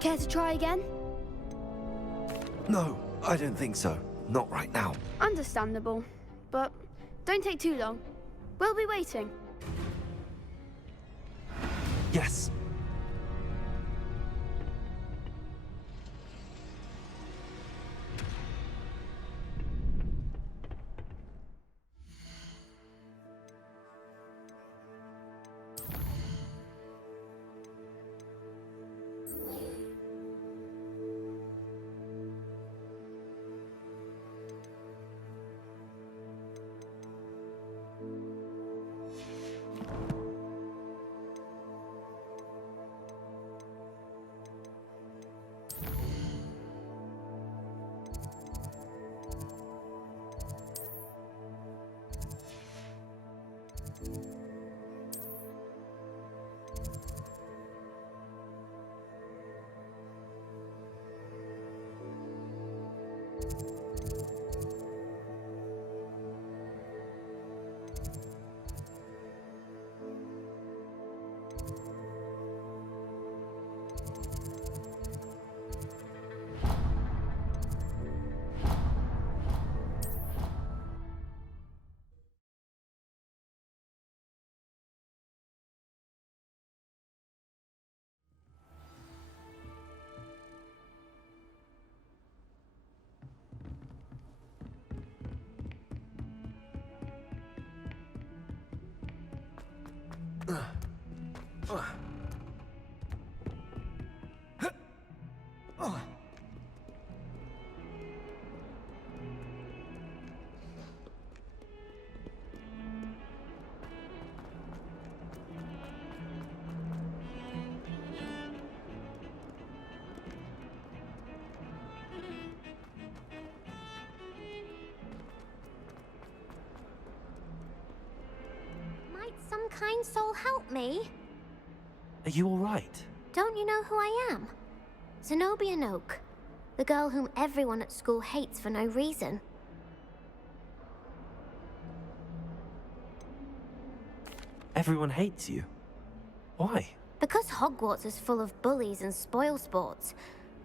Care to try again? No, I don't think so. Not right now. Understandable. But don't take too long. We'll be waiting. Yes. Might some kind soul help me? Are you all right? Don't you know who I am? Zenobia Noak, the girl whom everyone at school hates for no reason. Everyone hates you. Why? Because Hogwarts is full of bullies and spoilsports.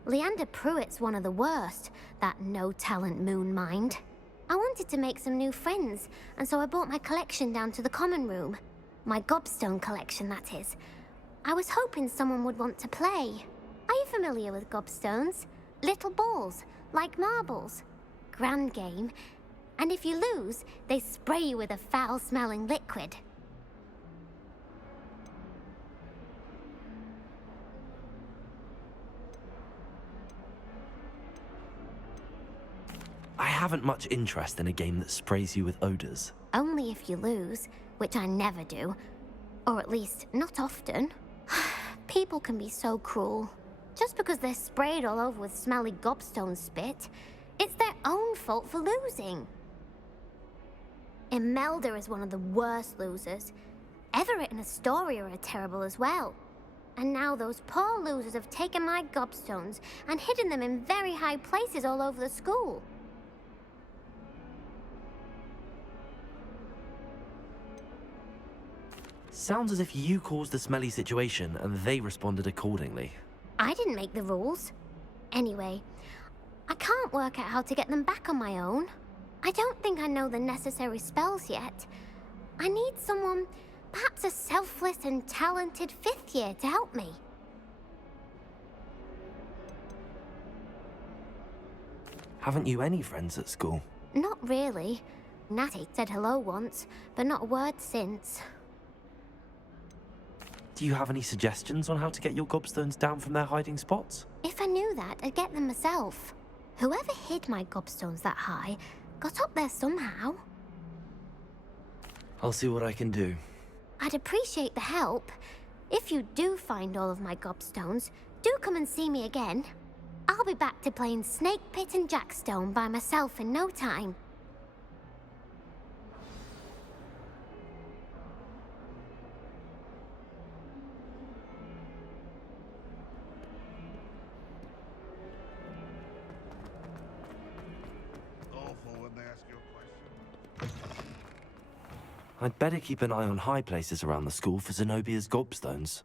Leander Pruitt's one of the worst, that no-talent moon mind. I wanted to make some new friends, and so I brought my collection down to the common room. My gobstone collection, that is. I was hoping someone would want to play. Are you familiar with gobstones? Little balls, like marbles. Grand game. And if you lose, they spray you with a foul-smelling liquid. I haven't much interest in a game that sprays you with odors. Only if you lose, which I never do. Or at least, not often. People can be so cruel. Just because they're sprayed all over with smelly gobstone spit, it's their own fault for losing. Imelda is one of the worst losers. Everett and Astoria are terrible as well. And now those poor losers have taken my gobstones and hidden them in very high places all over the school. Sounds as if you caused the smelly situation and they responded accordingly. I didn't make the rules. Anyway, I can't work out how to get them back on my own. I don't think I know the necessary spells yet. I need someone, perhaps a selfless and talented fifth year to help me. Haven't you any friends at school? Not really. Natty said hello once, but not a word since. Do you have any suggestions on how to get your gobstones down from their hiding spots? If I knew that, I'd get them myself. Whoever hid my gobstones that high got up there somehow. I'll see what I can do. I'd appreciate the help. If you do find all of my gobstones, do come and see me again. I'll be back to playing Snake Pit and Jackstone by myself in no time. I'd better keep an eye on high places around the school for Zenobia's gobstones.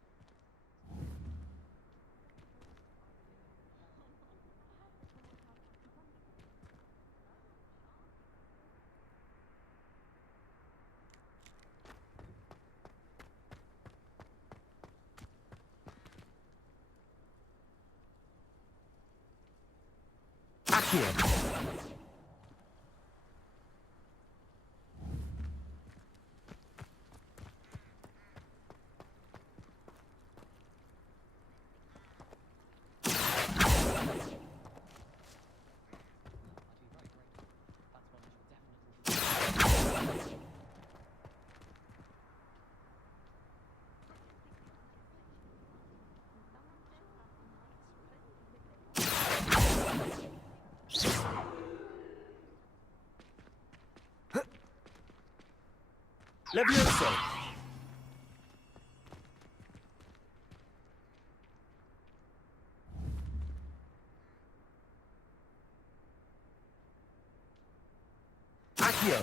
Accio. Levioso! Accio!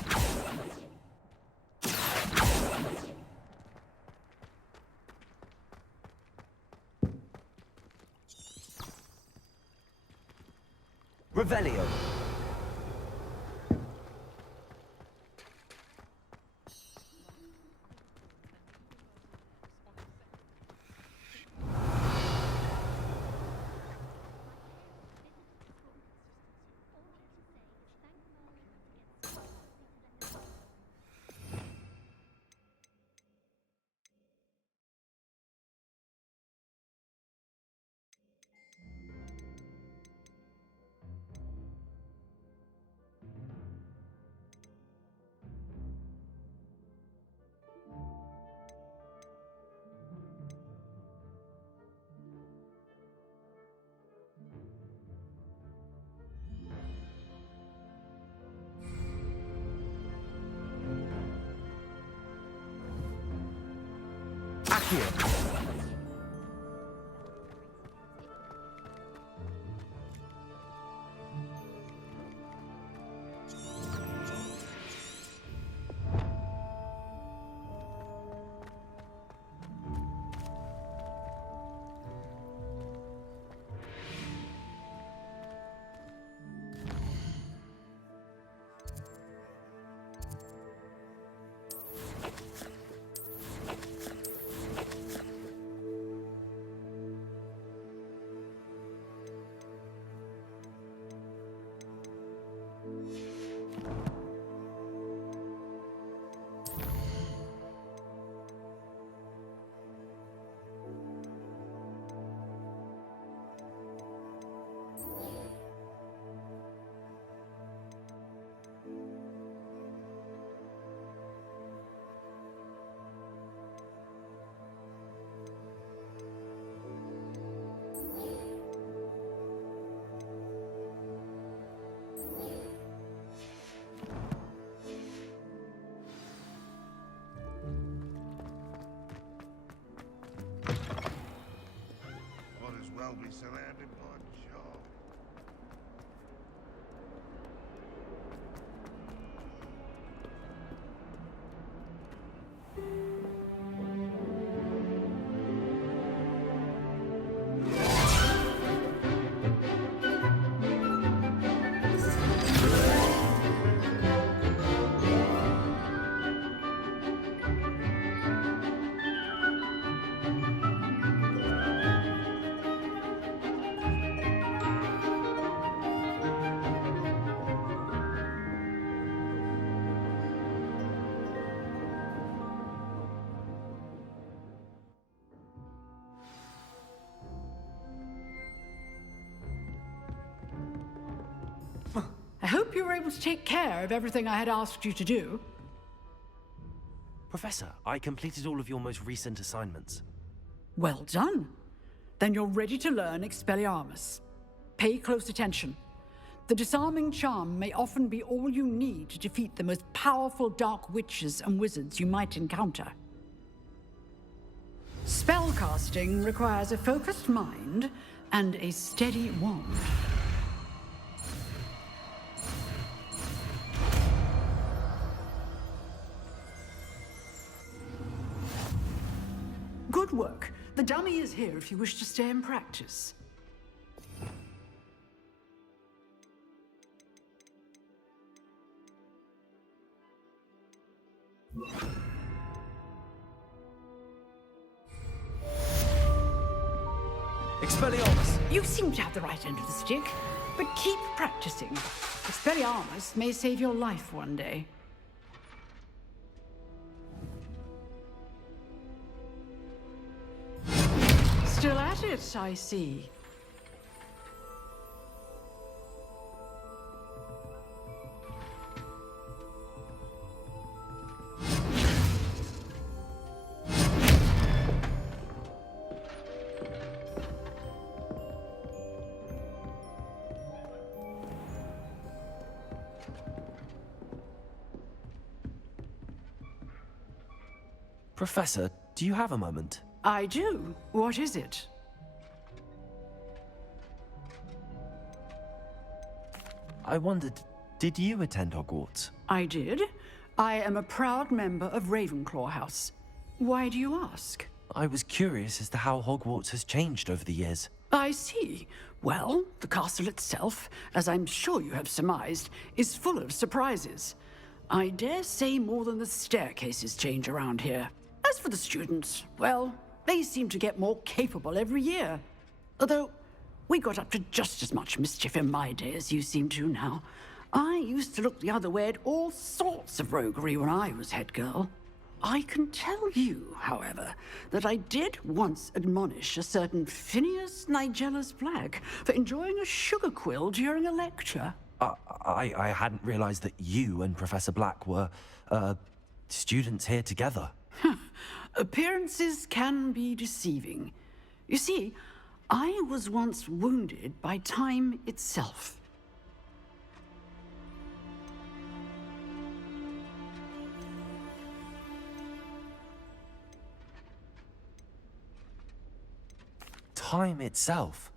Revelio! Accio! Well be surrounded by job. I hope you were able to take care of everything I had asked you to do. Professor, I completed all of your most recent assignments. Well done. Then you're ready to learn Expelliarmus. Pay close attention. The disarming charm may often be all you need to defeat the most powerful dark witches and wizards you might encounter. Spellcasting requires a focused mind and a steady wand. Good work. The dummy is here if you wish to stay and practice. Expelliarmus! You seem to have the right end of the stick. But keep practicing. Expelliarmus may save your life one day. Still at it, I see. Professor, do you have a moment? I do. What is it? I wondered, did you attend Hogwarts? I did. I am a proud member of Ravenclaw House. Why do you ask? I was curious as to how Hogwarts has changed over the years. I see. Well, the castle itself, as I'm sure you have surmised, is full of surprises. I dare say more than the staircases change around here. As for the students, well, they seem to get more capable every year. Although, we got up to just as much mischief in my day as you seem to now. I used to look the other way at all sorts of roguery when I was head girl. I can tell you, however, that I did once admonish a certain Phineas Nigellus Black for enjoying a sugar quill during a lecture. I hadn't realized that you and Professor Black were, students here together. Appearances can be deceiving. You see, I was once wounded by time itself. Time itself?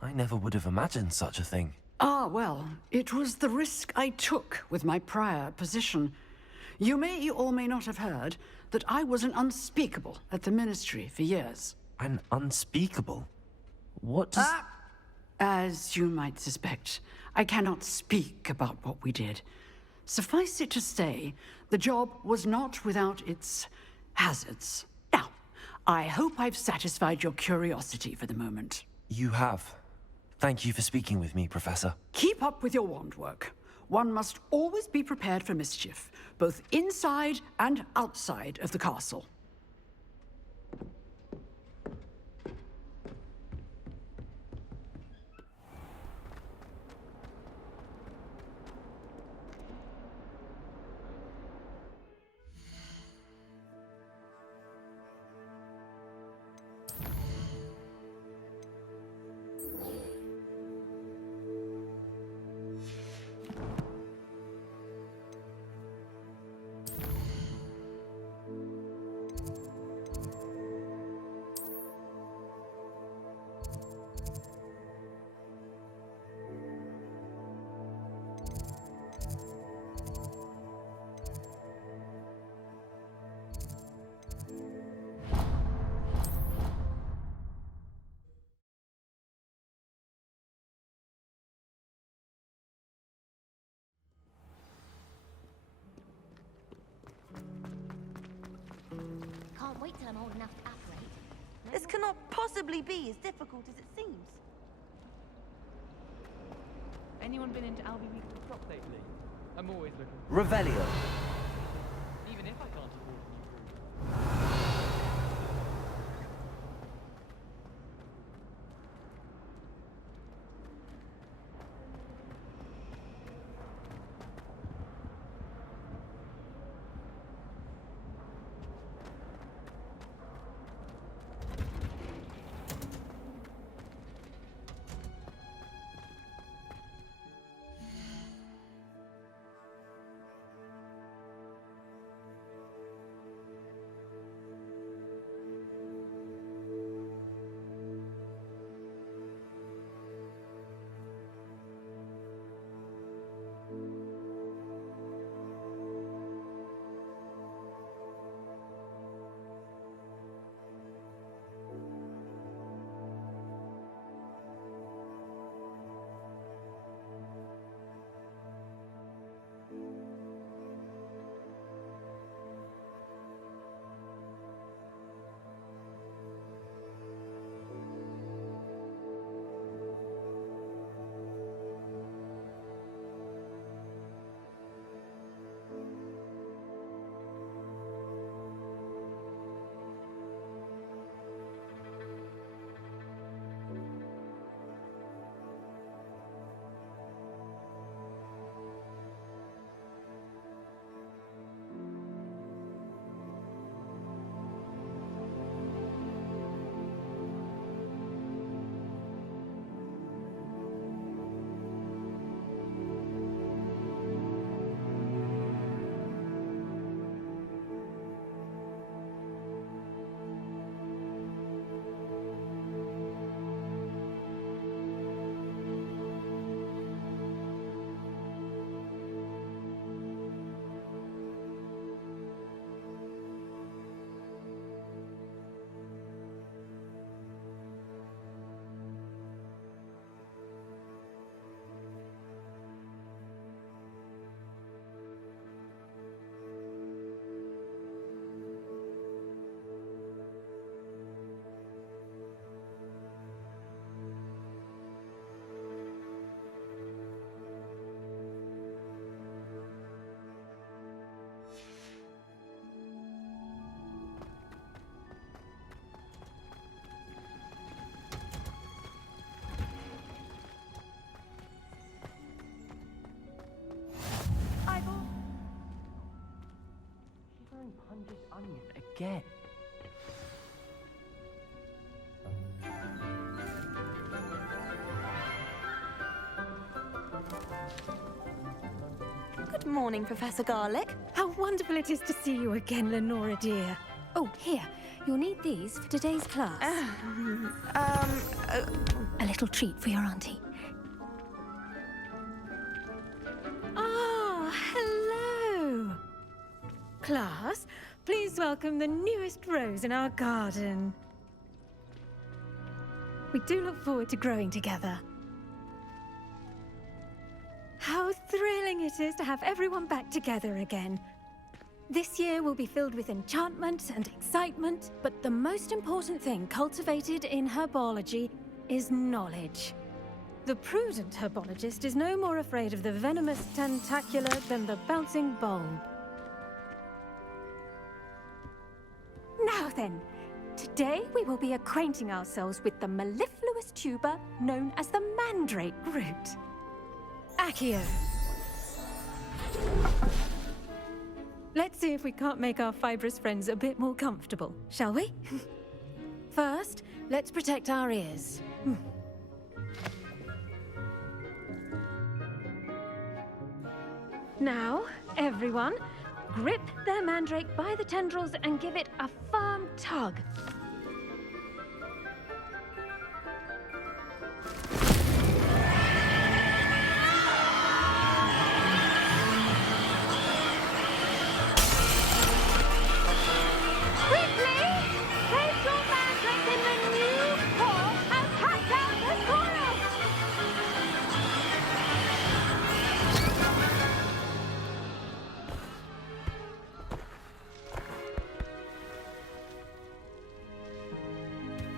I never would have imagined such a thing. Ah, well, it was the risk I took with my prior position. You may or may not have heard that I was an unspeakable at the Ministry for years. An unspeakable? What does... As you might suspect, I cannot speak about what we did. Suffice it to say, the job was not without its hazards. Now, I hope I've satisfied your curiosity for the moment. You have. Thank you for speaking with me, Professor. Keep up with your wand work. One must always be prepared for mischief, both inside and outside of the castle. Can't wait till I'm old enough to operate. This cannot possibly be as difficult as it seems. Anyone been into Albie Week Prop lately? I'm always looking. Revelio. Even if I can't afford a new crew. get? Good morning, Professor Garlic. How wonderful it is to see you again, Lenora dear. Oh, here. You'll need these for today's class. A little treat for your auntie. Ah, hello. Class, please welcome the newest rose in our garden. We do look forward to growing together. How thrilling it is to have everyone back together again. This year will be filled with enchantment and excitement, but the most important thing cultivated in herbology is knowledge. The prudent herbologist is no more afraid of the venomous tentacula than the bouncing bulb. Now then, today we will be acquainting ourselves with the mellifluous tuber known as the mandrake root. Accio. Let's see if we can't make our fibrous friends a bit more comfortable, shall we? First, let's protect our ears. Now, everyone, grip their mandrake by the tendrils and give it a firm tug.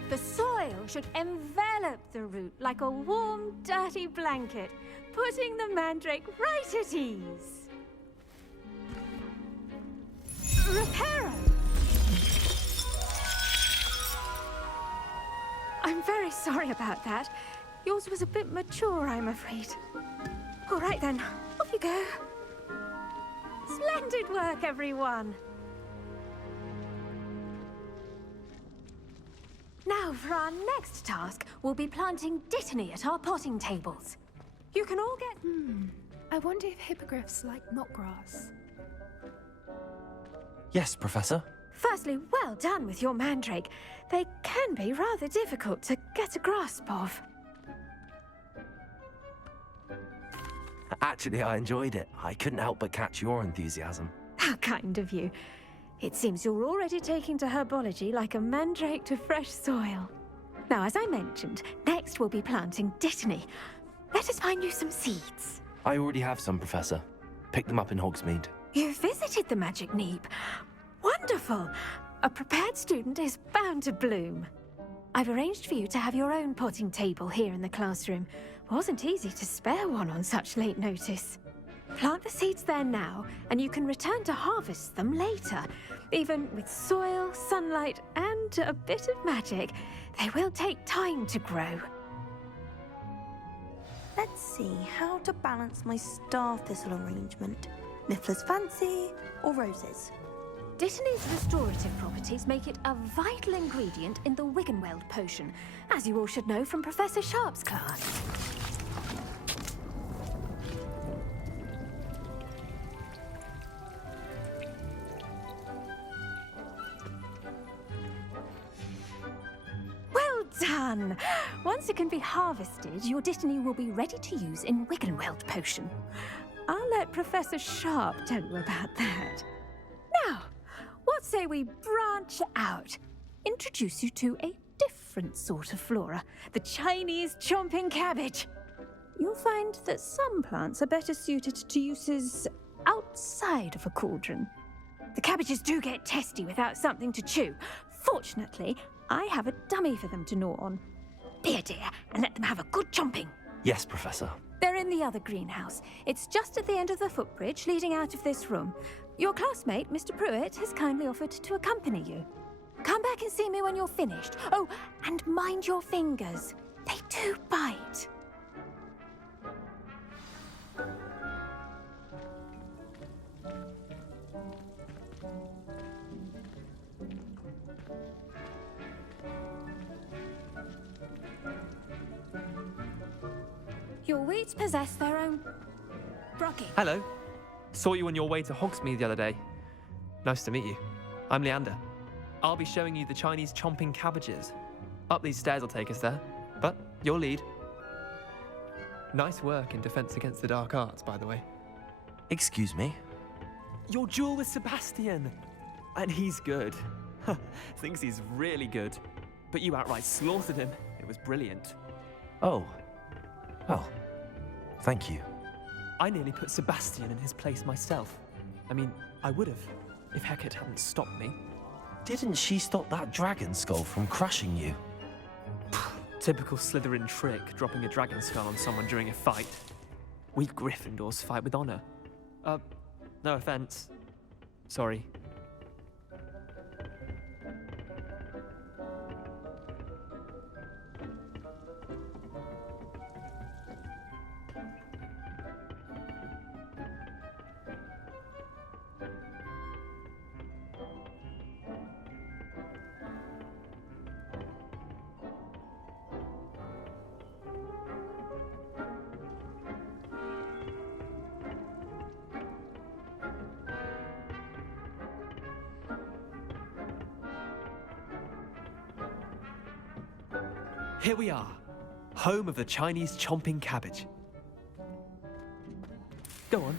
The soil should envelop the root like a warm, dirty blanket, putting the mandrake right at ease. Reparo! I'm very sorry about that. Yours was a bit mature, I'm afraid. All right then, off you go. Splendid work, everyone. Now, for our next task, we'll be planting dittany at our potting tables. You can all get... I wonder if hippogriffs like knotgrass. Yes, Professor. Firstly, well done with your mandrake. They can be rather difficult to get a grasp of. Actually, I enjoyed it. I couldn't help but catch your enthusiasm. How kind of you. It seems you're already taking to herbology like a mandrake to fresh soil. Now, as I mentioned, next we'll be planting dittany. Let us find you some seeds. I already have some, Professor. Picked them up in Hogsmeade. You visited the Magic Neep. Wonderful! A prepared student is bound to bloom. I've arranged for you to have your own potting table here in the classroom. Wasn't easy to spare one on such late notice. Plant the seeds there now, and you can return to harvest them later. Even with soil, sunlight, and a bit of magic, they will take time to grow. Let's see how to balance my star thistle arrangement. Niffler's fancy or roses? Dittany's restorative properties make it a vital ingredient in the Wiggenweld potion, as you all should know from Professor Sharp's class. Well done! Once it can be harvested, your dittany will be ready to use in Wiggenweld potion. I'll let Professor Sharp tell you about that. Now, what say we branch out? Introduce you to a different sort of flora, the Chinese chomping cabbage. You'll find that some plants are better suited to uses outside of a cauldron. The cabbages do get testy without something to chew. Fortunately, I have a dummy for them to gnaw on. Be a dear and let them have a good chomping. Yes, Professor. They're in the other greenhouse. It's just at the end of the footbridge leading out of this room. Your classmate, Mr. Pruitt, has kindly offered to accompany you. Come back and see me when you're finished. Oh, and mind your fingers. They do bite. Each possess their own rugged. Hello. Saw you on your way to Hogsmeade the other day. Nice to meet you. I'm Leander. I'll be showing you the Chinese chomping cabbages. Up these stairs will take us there, but your lead. Nice work in Defense Against the Dark Arts, by the way. Excuse me? Your duel with Sebastian! And he's good. Thinks he's really good. But you outright slaughtered him. It was brilliant. Oh. Well, thank you. I nearly put Sebastian in his place myself. I mean, I would have, if Hecate hadn't stopped me. Didn't she stop that dragon skull from crushing you? Typical Slytherin trick, dropping a dragon skull on someone during a fight. We Gryffindors fight with honor. No offense. Sorry. Here we are, home of the Chinese chomping cabbage. Go on,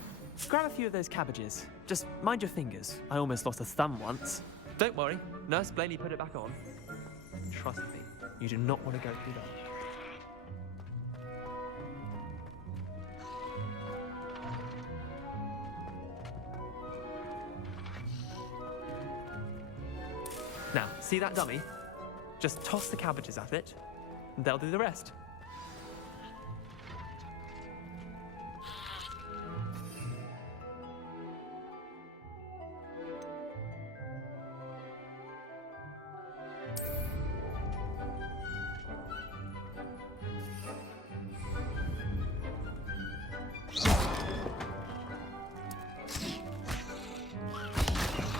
grab a few of those cabbages. Just mind your fingers. I almost lost a thumb once. Don't worry, Nurse Blaney put it back on. Trust me, you do not want to go through that. Now, see that dummy? Just toss the cabbages at it, and they'll do the rest.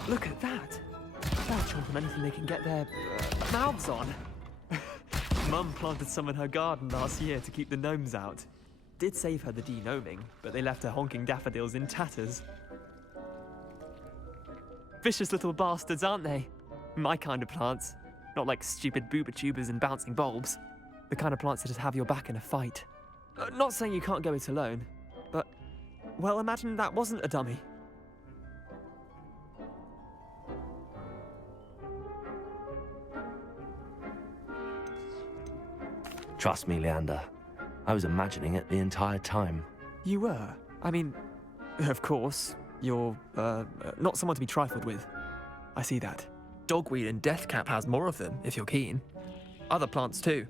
Look at that! They'll chomp on anything they can get their mouths on. Mum planted some in her garden last year to keep the gnomes out. Did save her the de-gnoming, but they left her honking daffodils in tatters. Vicious little bastards, aren't they? My kind of plants. Not like stupid booba tubers and bouncing bulbs. The kind of plants that just have your back in a fight. Not saying you can't go it alone, but, well, imagine that wasn't a dummy. Trust me, Leander. I was imagining it the entire time. You were? I mean, of course, you're, not someone to be trifled with. I see that. Dogweed and deathcap has more of them, if you're keen. Other plants too.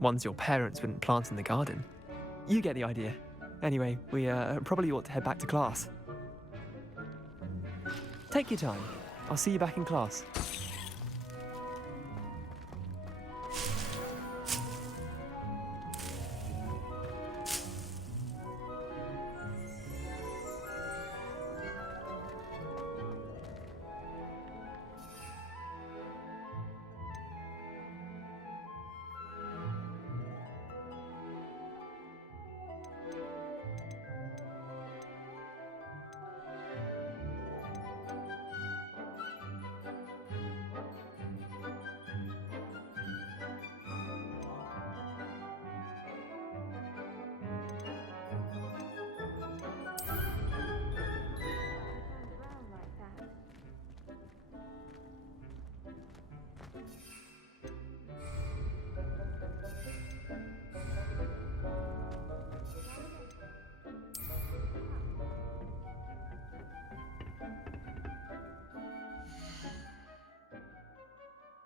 Ones your parents wouldn't plant in the garden. You get the idea. Anyway, we, probably ought to head back to class. Take your time. I'll see you back in class.